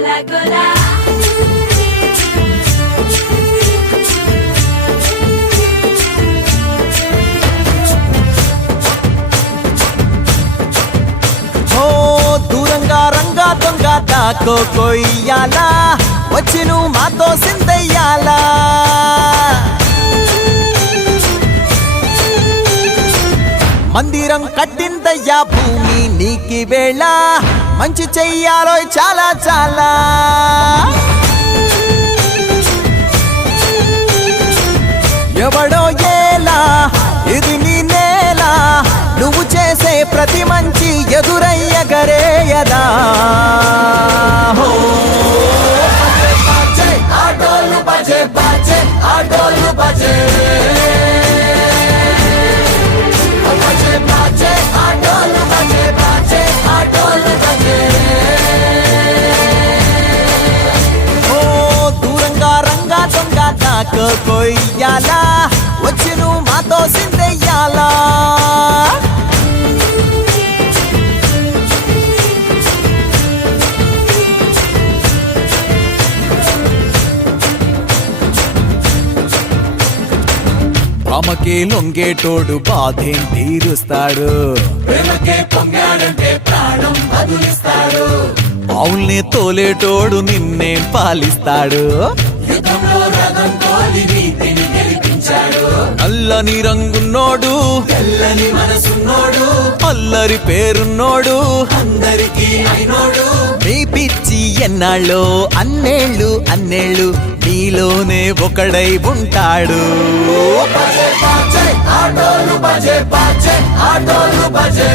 గోలా గోలా దూరంగా రంగా దొంగ దాకో కొయ్యాలా వచ్చి నువ్వు మాతో సిందయ్యాలా మందిరం కట్టిందయ్యా భూమి నీకి వేళ మంచి చెయ్యాలో చాలా చాలా ఎవడో ఏలా ఇది నీ నేల నువ్వు చేసే ప్రతి మంచి ఎదురయ్యగరేయదా ఆటోలు బజే బాజే ఆటోలు బజే ఆటోలు బజే బాజే ఆటోలు బజే దూరంగా రంగా దొంగ నాకు కొయ్యాలా వచ్చి నువ్వు మాతో సిందెయ్యాలా ప్రేమకే లొంగేటోడు బాధేం తీరుస్తాడు ప్రేమకే పొంగాడంటే ప్రాణం బదులిస్తాడు పావుల్ని తోలేటోడు నిన్నేం పాలిస్తాడు యుద్ధంలో రథం తోలి నీతిని గెలిపించాడు నల్లని రంగున్నోడు తెల్లని మనసున్నోడు అల్లరి పేరున్నోడు అందరికీ అయినోడు నీ పిచ్చి ఎన్నాళ్ళో అన్నేళ్ళు అన్నేళ్ళు నీలోనే ఒకడై ఉంటాడు ఆటోలు బజే బాజే ఆటోలు బజే